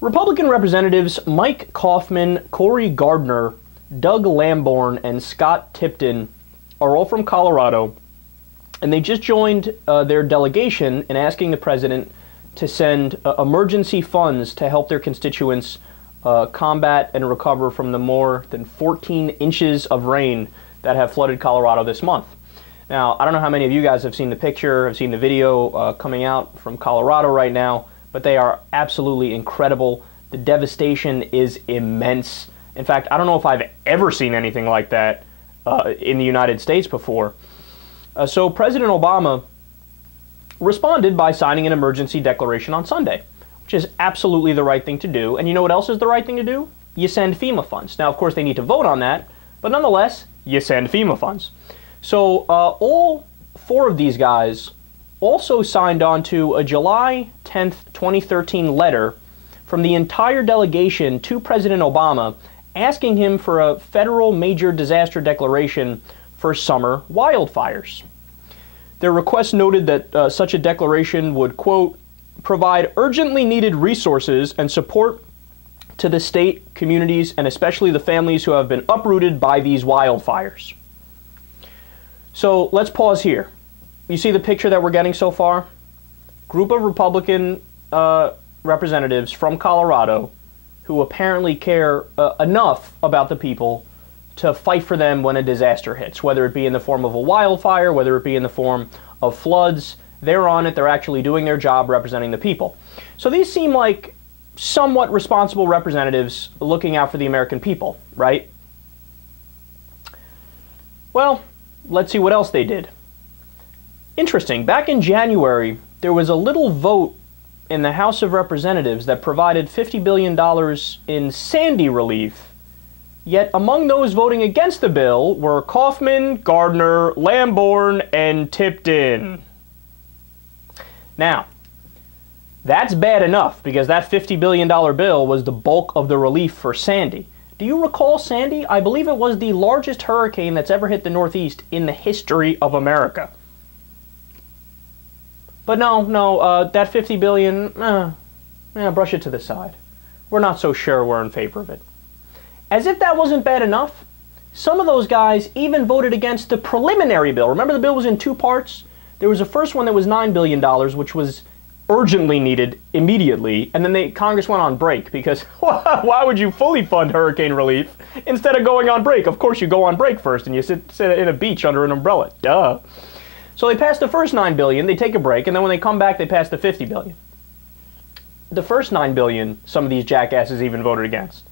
Republican Representatives Mike Kaufman, Cory Gardner, Doug Lamborn, and Scott Tipton are all from Colorado, and they just joined their delegation in asking the president to send emergency funds to help their constituents combat and recover from the more than 14 inches of rain that have flooded Colorado this month. Now, I don't know how many of you guys have seen the picture, have seen the video coming out from Colorado right now, but they are absolutely incredible. The devastation is immense. In fact, I don't know if I've ever seen anything like that in the United States before. So President Obama responded by signing an emergency declaration on Sunday, which is absolutely the right thing to do. And you know what else is the right thing to do? You send FEMA funds. Now, of course, they need to vote on that, but nonetheless, you send FEMA funds. So all four of these guys also signed on to a July 10th, 2013 letter from the entire delegation to President Obama asking him for a federal major disaster declaration for summer wildfires. Their request noted that such a declaration would, quote, provide urgently needed resources and support to the state, communities, and especially the families who have been uprooted by these wildfires. So let's pause here. You see the picture that we're getting so far? Group of Republican representatives from Colorado who apparently care enough about the people to fight for them when a disaster hits, whether it be in the form of a wildfire, whether it be in the form of floods. They're on it. They're actually doing their job representing the people. So these seem like somewhat responsible representatives looking out for the American people, right? Well, let's see what else they did. Interesting. Back in January, there was a little vote in the House of Representatives that provided $50 billion in Sandy relief. Yet among those voting against the bill were Kaufman, Gardner, Lamborn, and Tipton. Now, that's bad enough because that $50 billion bill was the bulk of the relief for Sandy. Do you recall Sandy? I believe it was the largest hurricane that's ever hit the Northeast in the history of America. But no, that $50 billion, brush it to the side. We're not so sure we're in favor of it. As if that wasn't bad enough, some of those guys even voted against the preliminary bill. Remember, the bill was in two parts? There was a first one that was $9 billion, which was urgently needed immediately, and then Congress went on break because why would you fully fund hurricane relief instead of going on break? Of course you go on break first and you sit in a beach under an umbrella. Duh. So they passed the first $9 billion, they take a break, and then when they come back they pass the $50 billion. The first $9 billion, some of these jackasses even voted against.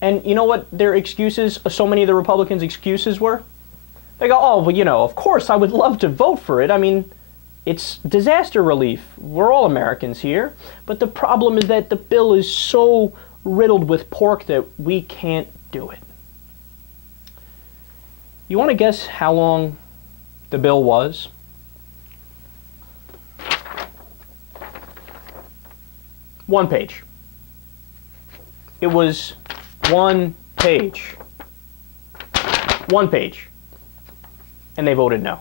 And you know what their excuses, so many of the Republicans' excuses were? They go, oh, well, you know, of course I would love to vote for it. I mean, it's disaster relief. We're all Americans here. But the problem is that the bill is so riddled with pork that we can't do it. You want to guess how long the bill was? One page. It was one page. One page. And they voted no.